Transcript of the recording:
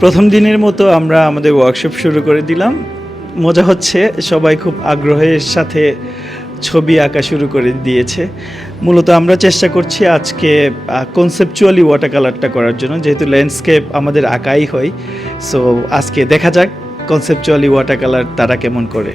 প্রথম দিনের মতো আমরা আমাদের ওয়ার্কশপ শুরু করে দিলাম। মজা হচ্ছে, সবাই খুব আগ্রহের সাথে ছবি আঁকা শুরু করে দিয়েছে। মূলত আমরা চেষ্টা করছি আজকে কনসেপচুয়ালি ওয়াটার কালারটা করার জন্য, যেহেতু ল্যান্ডস্কেপ আমাদের আঁকাই হয়। সো আজকে দেখা যাক কনসেপচুয়ালি ওয়াটার কালার তারা কেমন করে।